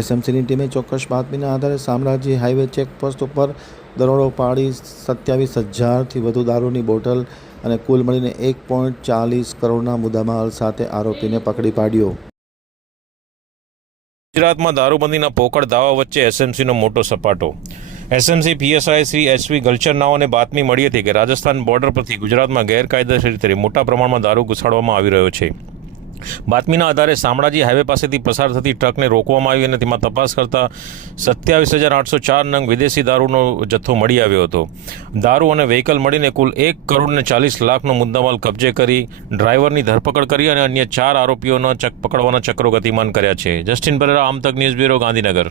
એસએમસીની ટીમે ચોક્કસ બાતમીના આધારે શામળાજી હાઈવે ચેકપોસ્ટ ઉપર દરોડો પાડી 27,000થી વધુ દારૂની બોટલ અને કુલ મળીને 1.40 કરોડના મુદ્દામાલ સાથે આરોપીને પકડી પાડ્યો। ગુજરાતમાં દારૂબંધીના પોકળ દાવા વચ્ચે એસએમસીનો મોટો સપાટો। એસએમસી પીએસઆઈ શ્રી એચવી ગલચરનાઓને બાતમી મળી હતી કે રાજસ્થાન બોર્ડર પરથી ગુજરાતમાં ગેરકાયદેસર રીતે મોટા પ્રમાણમાં દારૂ ઘુસાડવામાં આવી રહ્યો છે। બાતમીના આધારે શામળાજી હાઈવે પાસેથી પસાર થતી ટ્રકને રોકવામાં આવી અને તેમાં તપાસ કરતા 27,804 નંગ વિદેશી દારૂનો જથ્થો મળી આવ્યો હતો। દારૂ અને વ્હીકલ મળીને કુલ 1,40,00,000નો મુદ્દામાલ કબજે કરી ડ્રાઈવરની ધરપકડ કરી અને અન્ય 4 આરોપીઓનો પકડવાના ચક્રો ગતિમાન કર્યા છે। જસ્ટિન પરેરા, આમ તક ન્યૂઝ બ્યુરો, ગાંધીનગર।